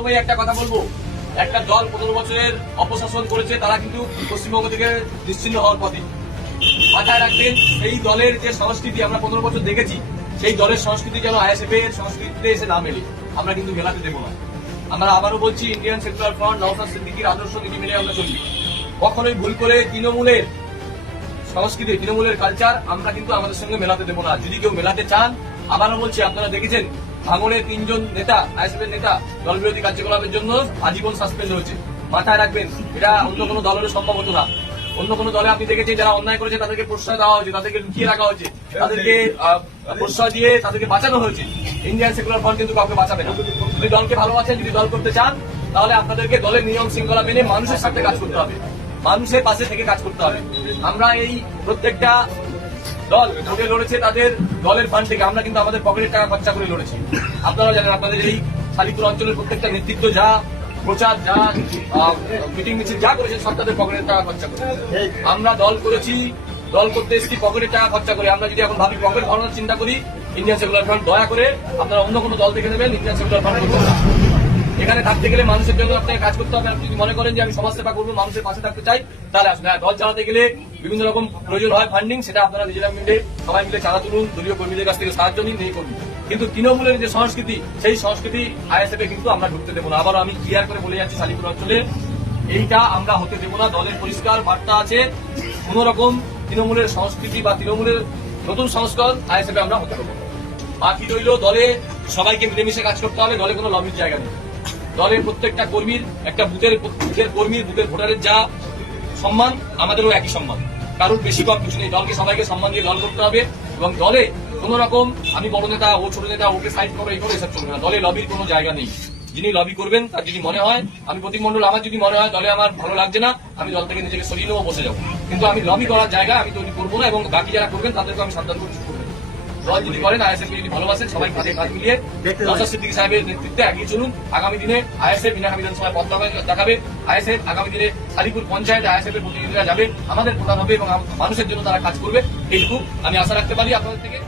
প্রথমেই একটা কথা বলবো, একটা দল 15 বছরের অপশাসন করেছে, তারা কিন্তু পশ্চিমবঙ্গ থেকে নিশ্চিন্ন হওয়ার পথে। মাথায় রাখবেন, এই দলের যে সংস্কৃতি আমরা 15 বছর দেখেছি, সেই দলের সংস্কৃতি যেন আইএসএফ এর সংস্কৃতিতে এসে না মেলে, আমরা কিন্তু মেলাতে দেবো না। আমরা আবারও বলছি, ইন্ডিয়ান সেকুলার ফ্রন্ট নওশাদ সিদ্দিকীর আদর্শ নীতি মেনে আমরা চলি। কখনোই ভুল করে তৃণমূলের সংস্কৃতি, তৃণমূলের কালচার আমরা কিন্তু আমাদের সঙ্গে মেলাতে দেবো না। যদি কেউ মেলাতে চান, আবারও বলছি, আপনারা দেখেছেন ভাঙড়ের 3 জন নেতা, আইএসএফ এর নেতা দলবিরোধী কার্যকলাপের জন্য আজীবন সাসপেন্ড হয়েছে। মাথায় রাখবেন, এটা অন্য কোনো দলের সম্ভব হতো না। অন্য কোনো দলে আপনি দেখেছেন যারা অন্যায় করেছে তাদেরকে প্রশ্রয় দেওয়া হয়েছে, তাদেরকে লুকিয়ে রাখা হয়েছে, তাদেরকে প্রশ্রয় দিয়ে তাদেরকে বাঁচানো হয়েছে। ইন্ডিয়ান সেকুলার ফ্রন্ট কিন্তু কাউকে বাঁচাবে না। যদি দলকে ভালোবাসেন, যদি দল করতে চান, তাহলে আপনাদেরকে দলের নিয়ম শৃঙ্খলা মেনে মানুষের সাথে কাজ করতে হবে, মানুষের পাশে থেকে কাজ করতে হবে। আমরা এই প্রত্যেকটা দল ভোটে লড়েছে তাদের দলের ফান্ড থেকে, আমরা কিন্তু আমাদের পকেটের টাকা খরচা করে লড়েছি। আপনারা জানেন, আপনাদের এই শালিপুর অঞ্চলের প্রত্যেকটা নেতৃত্ব যা প্রচার, যা মিটিং মিছিল যা করেছেন, সব তাদের পকেটের টাকা খরচা করে। আমরা দল করেছি, দল করতে এসেছি পকেটের টাকা খরচা করে। আমরা যদি এখন ভাবি পকেট ভরানোর চিন্তা করি, ইন্ডিয়ান সেকুলার ফ্রন্ট দয়া করে আপনারা অন্য কোনো দল দেখে নেবেন, ইন্ডিয়ান সেকুলার ফ্রন্ট করবেন না। এখানে থাকতে গেলে মানুষের জন্য আপনাকে কাজ করতে হবে। আপনি যদি মনে করেন যে আমি সমাজ সেবা করবো, মানুষের পাশে থাকতে চাই, তাহলে আসলে দল চালাতে গেলে বিভিন্ন রকম প্রয়োজন হয় ফান্ডিং, সেটা আপনারা নিজেরা মিলে সবাই মিলে চালা তুলুন, দলীয় কর্মীদের কাছ থেকে সাহায্য নিন, এই করুন। কিন্তু তৃণমূলের যে সংস্কৃতি, সেই সংস্কৃতি আইএসএফ এ কিন্তু আমরা ঢুকতে দেবো না। আবারও আমি ক্লিয়ার করে বলে যাচ্ছি, শালিপুর অঞ্চলে এইটা আমরা হতে দেবো না। দলের পরিষ্কার বার্তা আছে, কোন রকম তৃণমূলের সংস্কৃতি বা তৃণমূলের নতুন সংস্করণ আইএসএফ এ আমরা হতে দেবো না। বাকি রইল, দলে সবাইকে মিলেমিশে কাজ করতে হবে, দলে কোনো লবির জায়গা নেই। দলের প্রত্যেকটা কর্মীর, একটা বুথের কর্মীর, বুথের ভোটারের যা সম্মান, আমাদেরও একই সম্মান, কারোর বেশি কম কিছু নেই। দলকে সবাইকে সম্মান দিয়ে দল করতে হবে, এবং দলে কোন রকম আমি বড় নেতা, ও ছোট নেতা, ওকে সাইড করো, এই করে এসব চলবে না। দলে লবির কোনো জায়গা নেই। যিনি লবি করবেন, তার যদি মনে হয়, আমি প্রতীক মন্ডল, আমার যদি মনে হয় দলে আমার ভালো লাগছে না, আমি দল থেকে নিজেকে সরিয়ে নেবো, বসে যাবো। কিন্তু আমি লবি করার জায়গা আমি তৈরি করবো না, এবং বাকি যারা করবেন তাদেরকে আমি সাবধান করে করবো। দল যদি করেন, আইএসএফ যদি ভালোবাসেন, সবাই কাঁধে কাঁধ মিলিয়ে নওশাদ সিদ্দিকী সাহেবের নেতৃত্বে এগিয়ে চলুন। আগামী দিনে আইএসএফ বিনা বিধানসভায় পথ দেখাবে। আইএসএফ আগামী দিনে শালিপুর পঞ্চায়েতে আইএসএফ এর প্রতিনিধিরা যাবে, আমাদের প্রধান হবে এবং মানুষের জন্য তারা কাজ করবে। এইটুকু আমি আশা রাখতে পারি আপনাদের থেকে।